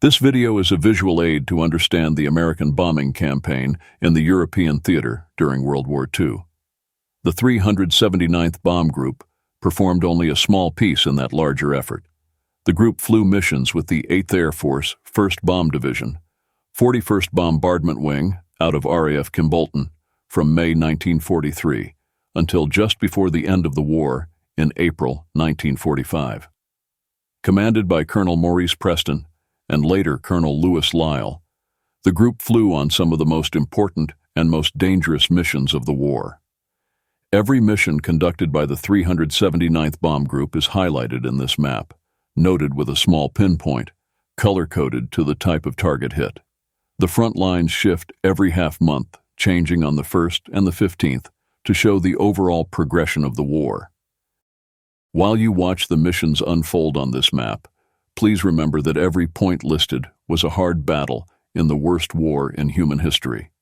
This video is a visual aid to understand the American bombing campaign in the European theater during World War II. The 379th Bomb Group performed only a small piece in that larger effort. The group flew missions with the 8th Air Force, 1st Bomb Division, 41st Bombardment Wing out of RAF Kimbolton from May 1943 until just before the end of the war in April 1945. Commanded by Colonel Maurice Preston and later Colonel Lewis Lyle, the group flew on some of the most important and most dangerous missions of the war. Every mission conducted by the 379th Bomb Group is highlighted in this map, noted with a small pinpoint, color-coded to the type of target hit. The front lines shift every half month, changing on the 1st and the 15th to show the overall progression of the war. While you watch the missions unfold on this map, please remember that every point listed was a hard battle in the worst war in human history.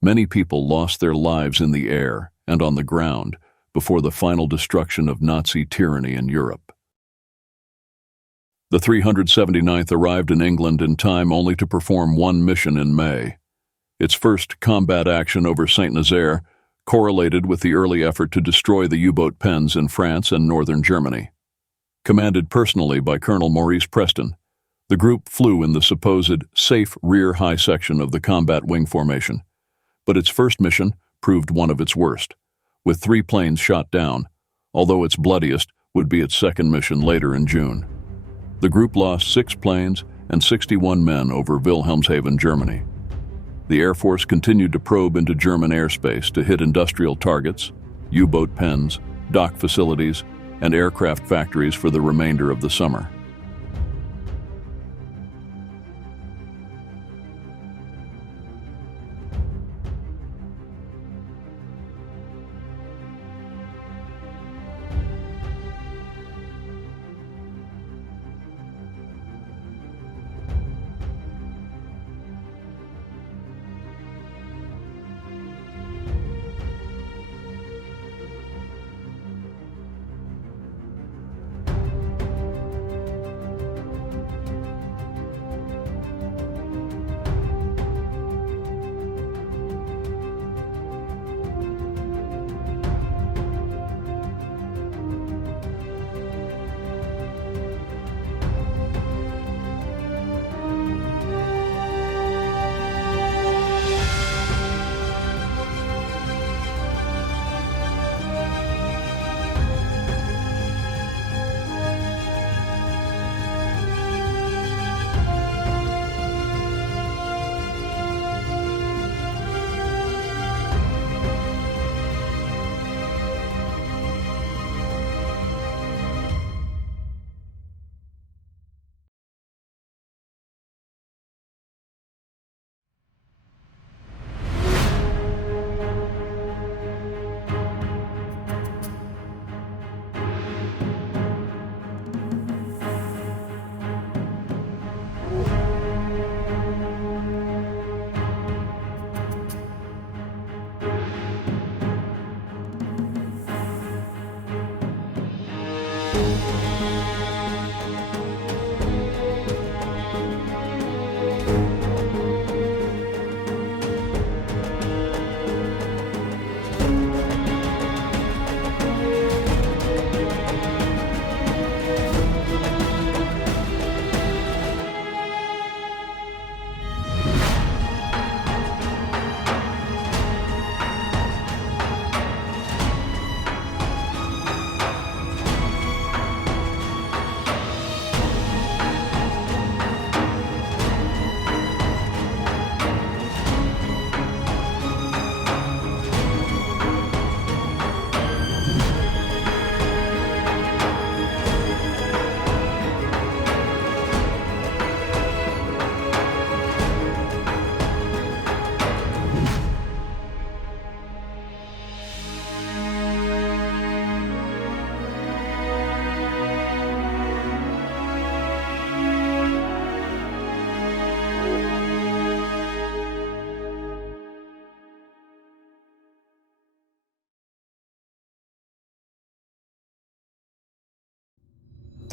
Many people lost their lives in the air and on the ground before the final destruction of Nazi tyranny in Europe. The 379th arrived in England in time only to perform one mission in May. Its first combat action over Saint-Nazaire correlated with the early effort to destroy the U-boat pens in France and northern Germany. Commanded personally by Colonel Maurice Preston, the group flew in the supposed safe rear high section of the combat wing formation, but its first mission proved one of its worst, with 3 planes shot down, although its bloodiest would be its second mission later in June. The group lost 6 planes and 61 men over Wilhelmshaven, Germany. The Air Force continued to probe into German airspace to hit industrial targets, U-boat pens, dock facilities, and aircraft factories for the remainder of the summer.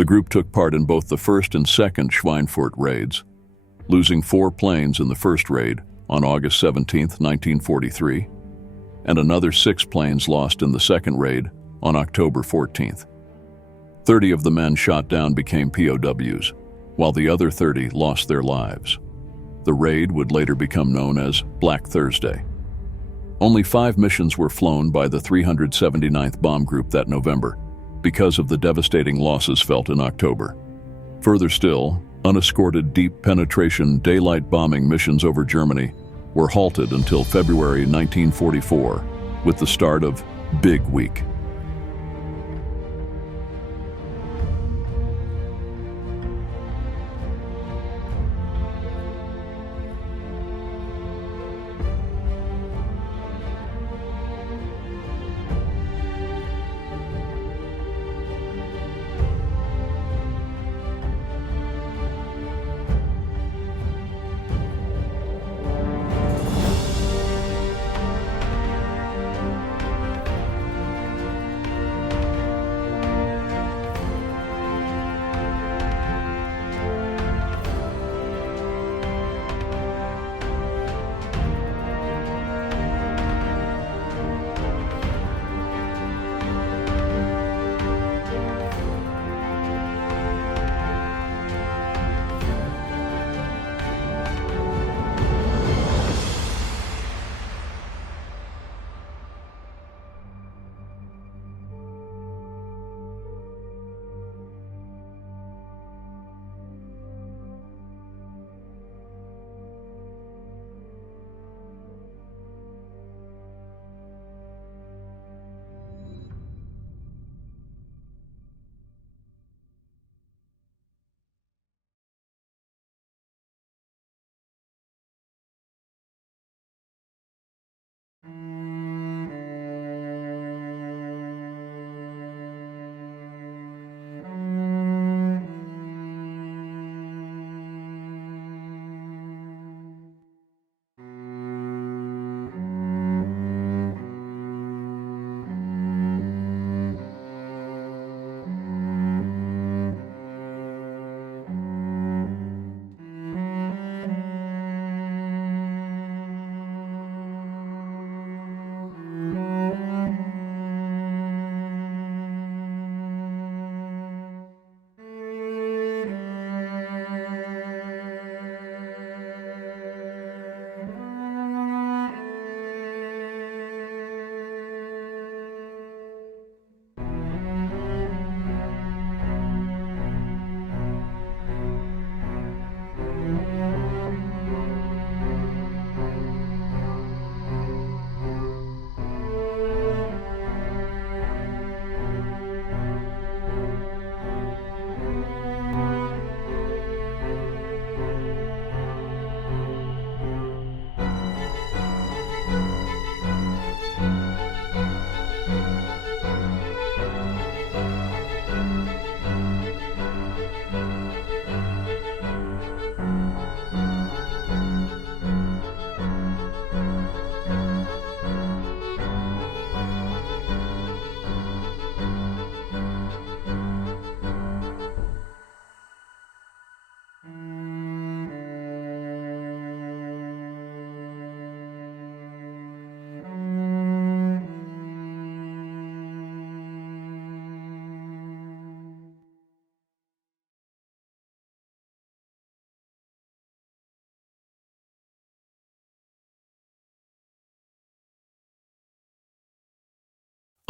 The group took part in both the 1st and 2nd Schweinfurt raids, losing 4 planes in the first raid on August 17, 1943, and another 6 planes lost in the second raid on October 14th. 30 of the men shot down became POWs, while the other 30 lost their lives. The raid would later become known as Black Thursday. Only 5 missions were flown by the 379th Bomb Group that November, because of the devastating losses felt in October. Further still, unescorted deep penetration daylight bombing missions over Germany were halted until February 1944, with the start of Big Week.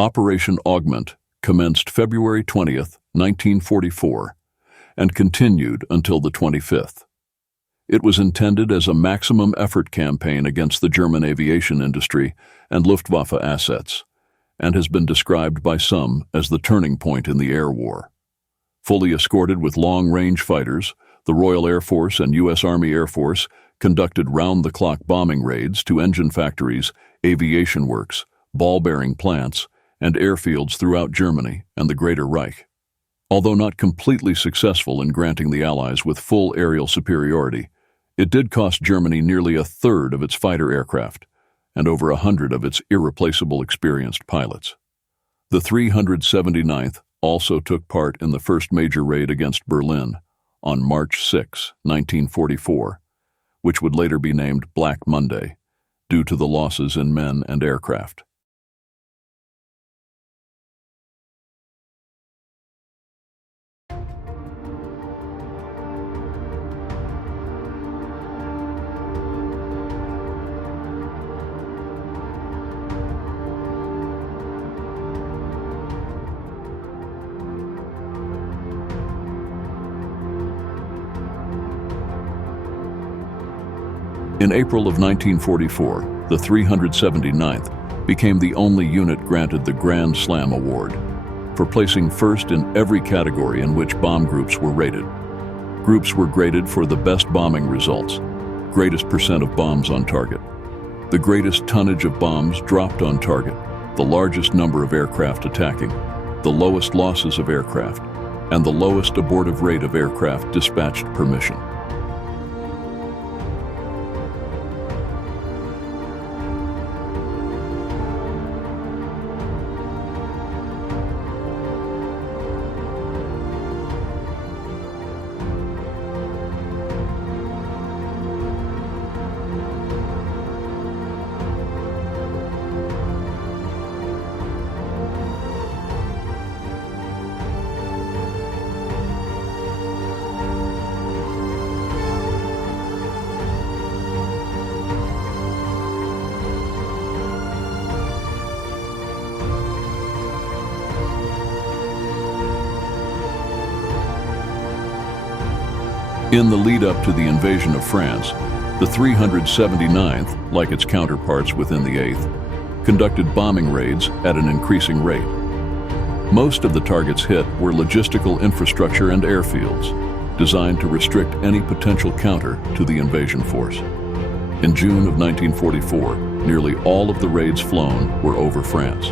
Operation Augment commenced February 20th, 1944, and continued until the 25th. It was intended as a maximum effort campaign against the German aviation industry and Luftwaffe assets, and has been described by some as the turning point in the air war. Fully escorted with long-range fighters, the Royal Air Force and U.S. Army Air Force conducted round-the-clock bombing raids to engine factories, aviation works, ball-bearing plants, and airfields throughout Germany and the Greater Reich. Although not completely successful in granting the Allies with full aerial superiority, it did cost Germany nearly a third of its fighter aircraft and over 100 of its irreplaceable experienced pilots. The 379th also took part in the first major raid against Berlin on March 6, 1944, which would later be named Black Monday, due to the losses in men and aircraft. In April of 1944, the 379th became the only unit granted the Grand Slam Award for placing first in every category in which bomb groups were rated. Groups were graded for the best bombing results, greatest percent of bombs on target, the greatest tonnage of bombs dropped on target, the largest number of aircraft attacking, the lowest losses of aircraft, and the lowest abortive rate of aircraft dispatched per mission. In the lead-up to the invasion of France, the 379th, like its counterparts within the 8th, conducted bombing raids at an increasing rate. Most of the targets hit were logistical infrastructure and airfields, designed to restrict any potential counter to the invasion force. In June of 1944, nearly all of the raids flown were over France.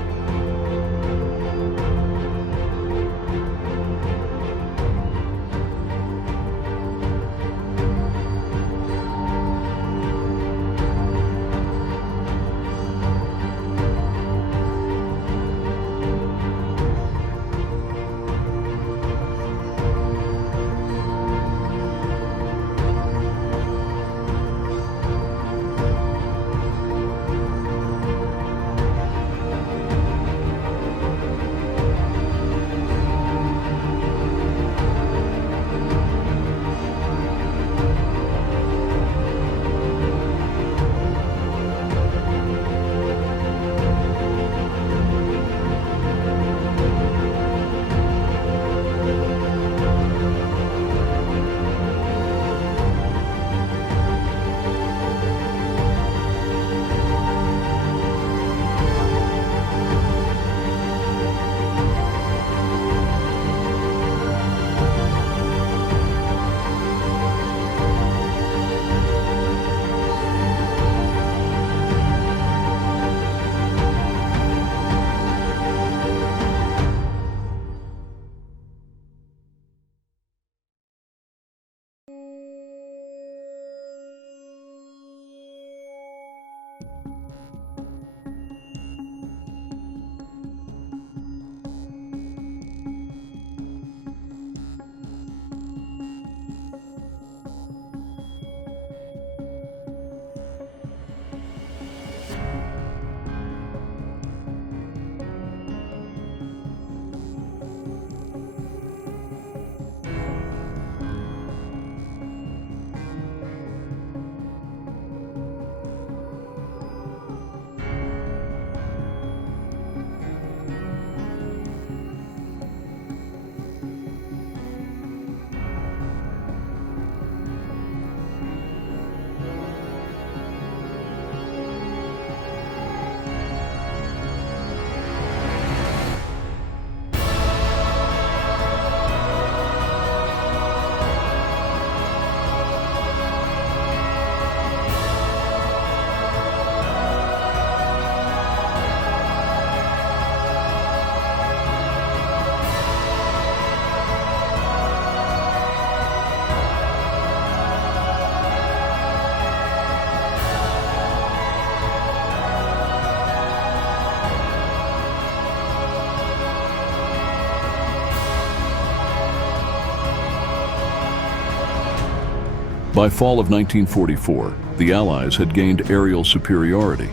By fall of 1944, the Allies had gained aerial superiority,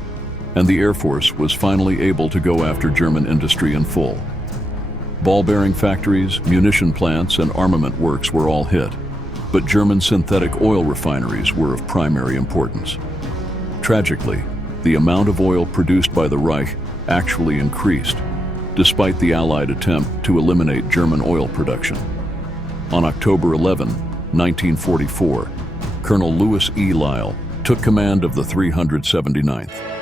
and the Air Force was finally able to go after German industry in full. Ball-bearing factories, munition plants, and armament works were all hit, but German synthetic oil refineries were of primary importance. Tragically, the amount of oil produced by the Reich actually increased, despite the Allied attempt to eliminate German oil production. On October 11, 1944, Colonel Lewis E. Lyle took command of the 379th.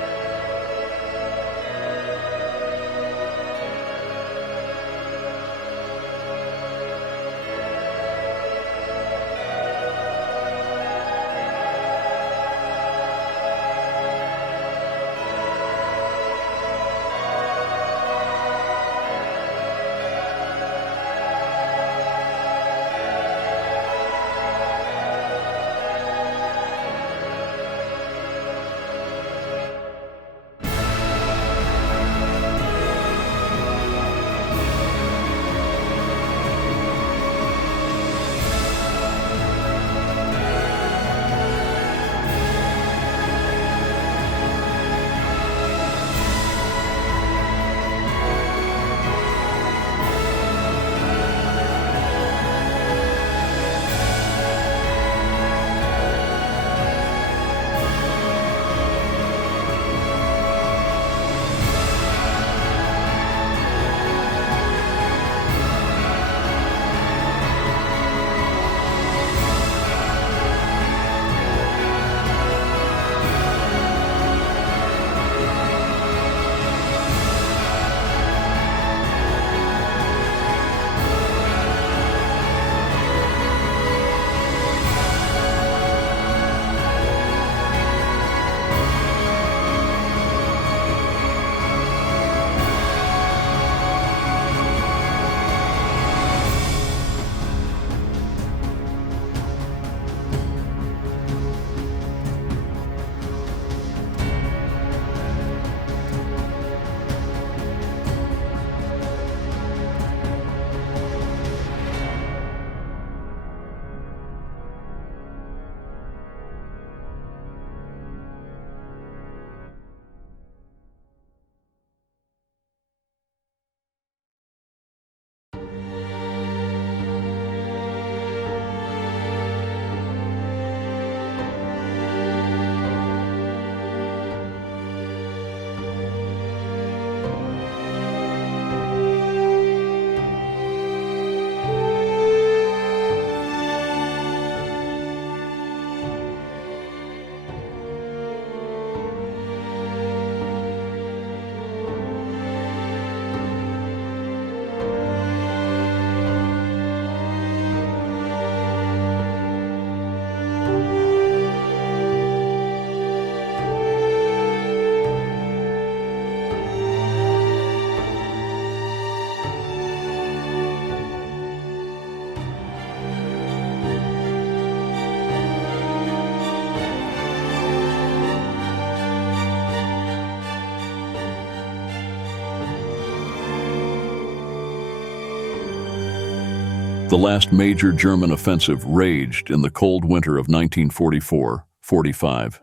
The last major German offensive raged in the cold winter of 1944-45.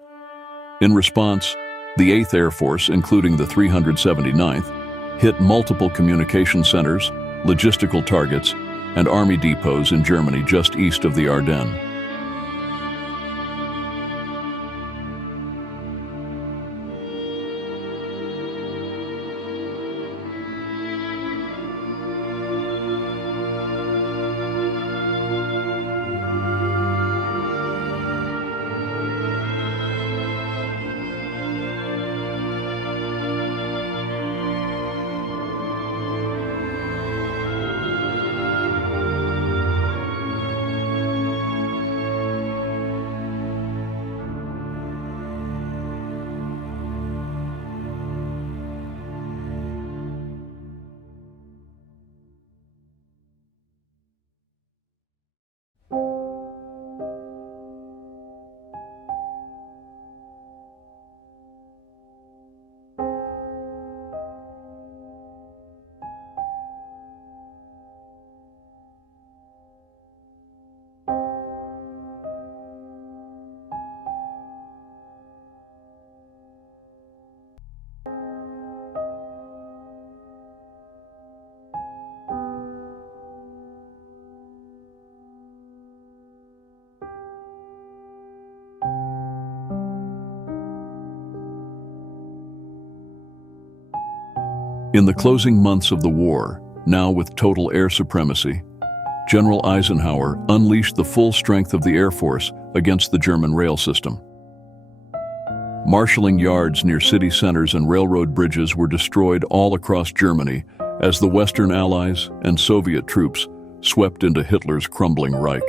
In response, the 8th Air Force, including the 379th, hit multiple communication centers, logistical targets, and army depots in Germany just east of the Ardennes. In the closing months of the war, now with total air supremacy, General Eisenhower unleashed the full strength of the Air Force against the German rail system. Marshalling yards near city centers and railroad bridges were destroyed all across Germany as the Western Allies and Soviet troops swept into Hitler's crumbling Reich.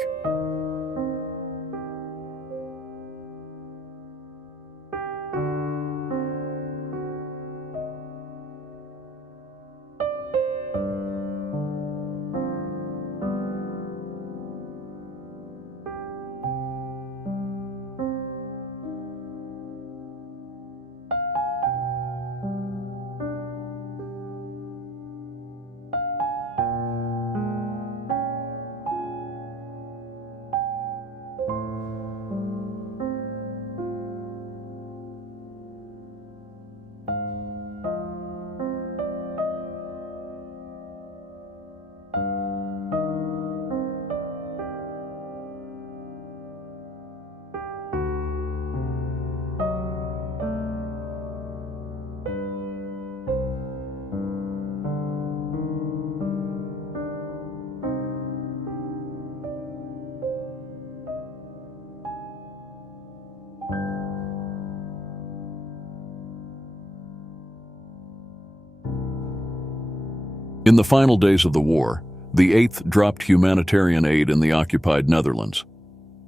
In the final days of the war, the 8th dropped humanitarian aid in the occupied Netherlands.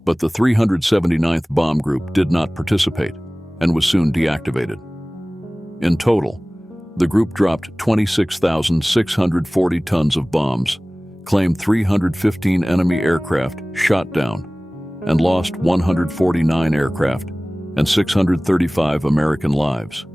But the 379th Bomb Group did not participate and was soon deactivated. In total, the group dropped 26,640 tons of bombs, claimed 315 enemy aircraft shot down, and lost 149 aircraft and 635 American lives.